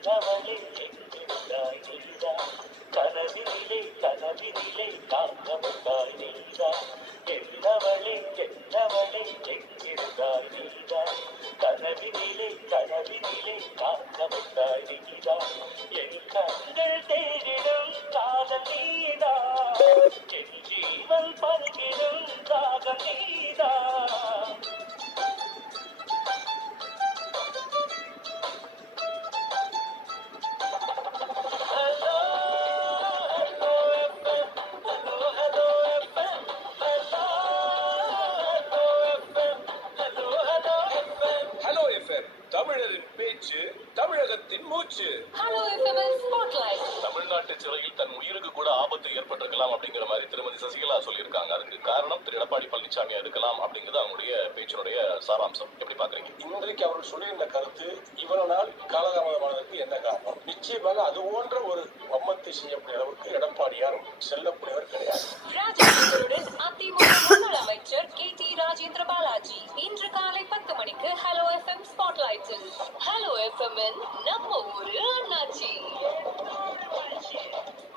என்னவளே எங்கிருந்தாய் நீதான் கனவினிலே கனவினிலே காந்தமுத்தாய் நீதான் என்னவளே என்னவளே எங்கிருந்தாய் நீதான் கனவினிலே கனவினிலே காந்தமுத்தாய் நீதான் என் கண்கள் தேடிடும் காதல் நீதான் என் ஜீவன் பருகிடும் ராகம் நீதான் ஹலோ எஃப்எம் தமிழரின் பேச்சு தமிழகத்தின் மூச்சு. Hello FM spotlight. தமிழ்நாட்டு சிறையில் தன் உயிருக்கு கூட ஆபத்து ஏற்பட்டிருக்கலாம் அப்படிங்கிற மாதிரி திருமதி சசிகலா சொல்லியிருக்காங்க. அதுக்கு காரணம் திரு எடப்பாடி பழனிசாமியா இருக்கலாம் அப்படிங்கிறது அவங்களுடைய பேச்சினுடைய சாராம்சம். எப்படி பாக்குறீங்க? இன்றைக்கு அவர்கள் சொல்லியிருந்த கருத்து இவ்வளவு நாள் காலதாமதமானதற்கு என்ன காரணம்? நிச்சயமாக அது போன்ற ஒரு வம்மத்தை செய்யக்கூடிய அளவுக்கு எடப்பாடியார் செல்லக்கூடியவர் கிடையாது. ராஜேந்திரனுடன் அதிமுக முன்னாள் அமைச்சர் KT ராஜேந்திர பாலாஜி இன்று காலை 10 மணிக்கு ஹலோ எஃப்எம் ஸ்பாட்லைட்டில். ஹலோ எஃப்எம் நம்ம ஊரு அண்ணாச்சி.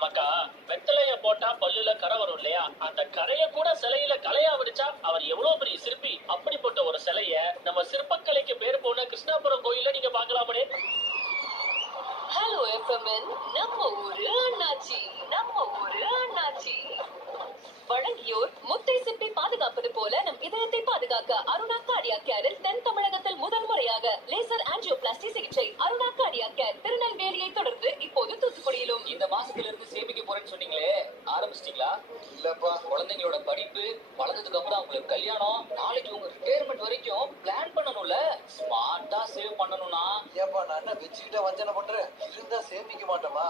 மக்கா வெத்தலைய போட்டா பல்லுல கரை வரும் இல்லையா, அந்த கரைய கூட சிலையில கலையா விடுச்சா அவர் எவ்வளவு பெரிய சிற்பி. அப்படிப்பட்ட ஒரு சிலைய நம்ம சிற்பக்கலைக்கு பேர் போன கிருஷ்ணாபுரம் கோயில்ல நீங்க பாக்கலாமே. ஹலோ எஃப்எம் நம்ம ஊரு அண்ணாச்சி. நம்ம ஊரு அண்ணாச்சி. வழங்கியோர் முத்தை சிப்பி பாதுகாப்பது போல நம் இதயத்தை பாதுகாக்க அருணா கார்டியாக் கேரில் தென் தமிழகத்தில் முதல் முறையாக லேசர் ஆஞ்சியோபிளாஸ்டி சிகிச்சை. அருணா கார்டியாக் கேர் திருநெல்வேலியை தொடர்ந்து இப்போது தூத்துக்குடியிலும். இந்த மாசத்துல இருந்து சேமிக்க போறேன்னு சொன்னீங்களே, ஆரம்பிச்சிட்டீங்களா? இல்லப்பா, குழந்தைங்களோட படிப்பு வளர்ந்ததுக்கு அப்புறம் அவங்களுக்கு கல்யாணம், நாளைக்கு உங்க ரிட்டையர்மெண்ட் வரைக்கும் பிளான் பண்ணணும்ல. ஸ்மார்ட்டா சேவ் பண்ணணும்னா ஏப்பா நான் என்ன வச்சுக்கிட்ட வஞ்சனை பண்றேன்? இருந்தா சேமிக்க மாட்டோமா?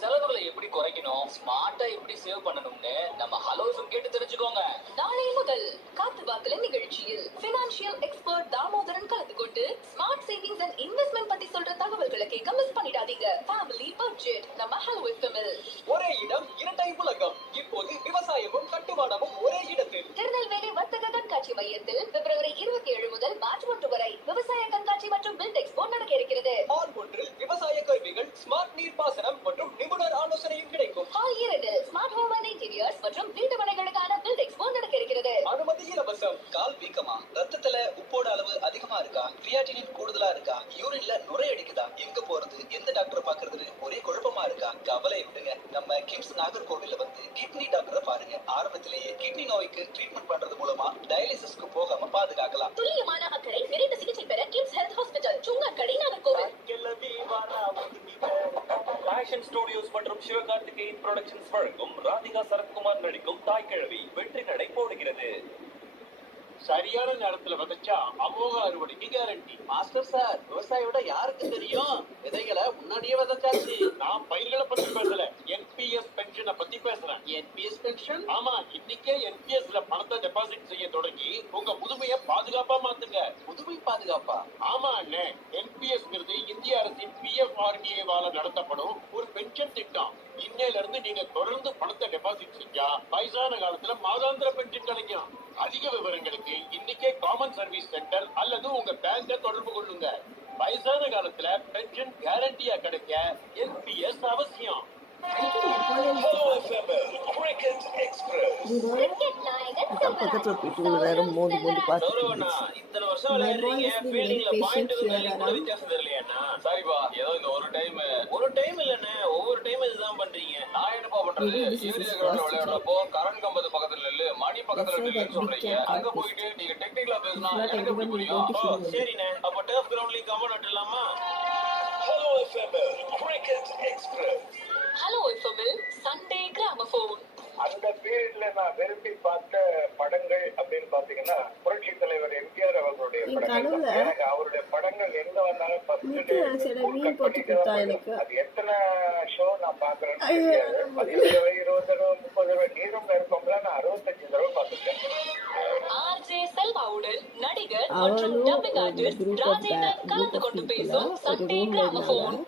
செலவுகளை எப்படி குறைக்கணும், ஸ்மார்ட்டா எப்படி சேவ் பண்ணணும்னு நம்ம ஹலோ கேட்டு தெரிஞ்சுக்கோங்க. நாளை முதல் காத்து வாக்குல நிகழ்ச்சியில் பினான்சியல் எக்ஸ்பர்ட் தாமோதரன் கலந்து கொண்டு ஸ்மார்ட் சேவிங்ஸ் அண்ட் இன்வெஸ்ட்மெண்ட் பத்தி சொல்ற தகவல்களை கேட்க மிஸ் பண்ணிடாதீங்க. ஃபேமிலி பட்ஜெட் நம்ம ஹலோ எஃப்எம். ஒரே இடம் இரட்டை உலகம். இப்போது விவசாயமும் கட்டுமானமும் ஒரே இடத்தில். திருநெல்வேலி வர்த்தக கண்காட்சி மையத்தில் பிப்ரவரி 27 முதல் மார்ச் 1 வரை விவசாய கண்காட்சி மற்றும் பில்ட் எக்ஸ்போ நடக்க இருக்கிறது. ஹால் 1 விவசாய கருவிகள், ஸ்மார்ட் நீர்ப்பாசனம் மற்றும் நிபுணர் ஆலோசனையும் கிடைக்கும். Hall 2 smart home and interiors மற்றும் வீட்டு மனைகளுக்கான பில்ட் எக்ஸ்போ நடக்க இருக்கிறது. அனுமதி இலவசம். கால் வீக்கமா, ரத்தத்துல உப்போட அளவு அதிகமா இருக்கா, கிரியாட்டினின் கூடுதலா இருக்கா, யூரின்ல நுரை அடிக்குதா, எங்க போறது, எந்த டாக்டர் பாக்குறதுன்னு ஒரே குழப்பமா இருக்கா? கவலை விடுங்க, நம்ம கிம்ஸ் நாகர்கோவில்ல வந்து கிட்னி டாக்டரை பாருங்க. ஆரம்பத்திலேயே கிட்னி நோய்க்கு ட்ரீட்மெண்ட் பண்றது மூலமா டயாலிசிஸ்க்கு போகாம பாதுகாக்கலாம். துல்லியமான அக்கறை விரைந்த சிகிச்சை பெற KIMS health hospital Sungakkadai Nagercoil. Fashion studios மற்றும் சிவகார்த்திகேயன் புரொடக்ஷன்ஸ் வழங்கும் ராதிகா சரத்குமார் நடிக்கும் தாய்க்கிழவி வெற்றி நடை போடுகிறது. சரியான நேரத்துல விதைச்சா அமோக அறுவடைக்கு கேரண்டி. மாஸ்டர் சார், விவசாயியோட யாருக்கு தெரியும்? விதைகளை முன்னாடியே விதைச்சாச்சு. நான் பயிர்களை பத்தி பேசல, என்பிஎஸ் பென்ஷனை பத்தி பேசுறேன். NPS pension? ஆமா, இன்னைக்கே என்பிஎஸ்ல பணத்தை டெபாசிட் செய்ய தொடங்கி உங்க புதுமையை பாதுகாப்பா மாத்துங்க. புதுமை பாதுகாப்பா? ஆமா அண்ணே, என்பிஎஸ்ங்கிறது இந்திய அரசின் PFRDA-வால நடத்தப்படும் ஒரு பென்ஷன் திட்டம். இன்னையில இருந்து நீங்க தொடர்ந்து பணத்தை டெபாசிட் செஞ்சா வயசான காலத்துல மாதாந்திர பென்ஷன் கிடைக்கும். அதிக விவரங்களுக்கு இன்னைக்கே காமன் சர்வீஸ் சென்டர் அல்லது உங்க பேங்க தொடர்பு கொள்ளுங்க. வயசான காலத்துல பென்ஷன் கேரண்டியா கிடைக்க என்பிஎஸ் அவசியம். பக்கத்துல போயிட்டு வேற மோதி மோதி கௌரவண்ணா, இத்தனை வருஷம் விளையாடுறீங்க, ஃபீல்டிங்ல பாயிண்ட் கூட வித்தியாசம் தெரியலையாண்ணா? சாரிப்பா, ஏதோ இந்த ஒரு டைம் இல்லண்ணே, ஒவ்வொரு டைம் இதுதான் பண்றீங்க. நான் என்னப்பா பண்றது? ஏரியா கிரவுண்ட்ல விளையாடுறப்போ கரண்ட் கம்பத்து பக்கத்துல இல்ல, மணி பக்கத்துல இல்லன்னு சொல்றீங்க. அங்க போயிட்டு நீங்க டெக்னிக்கலா பேசினா எனக்கு எப்படி புரியும்? சரிண்ணே, அப்ப டர்ஃப் கிரவுண்ட்லயும் கம்பௌண்ட் நட்டுலாமா? Hello FM cricket express. Hello FM Sunday gramophone. அந்த பீரியட்ல நான் விரும்பி பார்த்த படங்கள் அப்படின்னு பாத்தீங்கன்னா புரட்சி தலைவர் எம்ஜிஆர் அவர்களுடைய படங்கள். எனக்கு அவருடைய படங்கள் எங்க வந்தாலும் அது எத்தனை ஷோ நான் பாக்குறேன்னு தெரியாது. 15 தடவை 20 தடவை 30 தடவை நீரும் நெருப்பம்ல நான் 65 தடவை பார்த்துட்டேன். ஆர்ஜே செல்வாவுடன் நடிகர் மற்றும் டப்பிங் ஆர்டிஸ்ட் ராஜேந்திரன் கலந்து கொண்டு பேசும் சண்டே கிராமபோன்.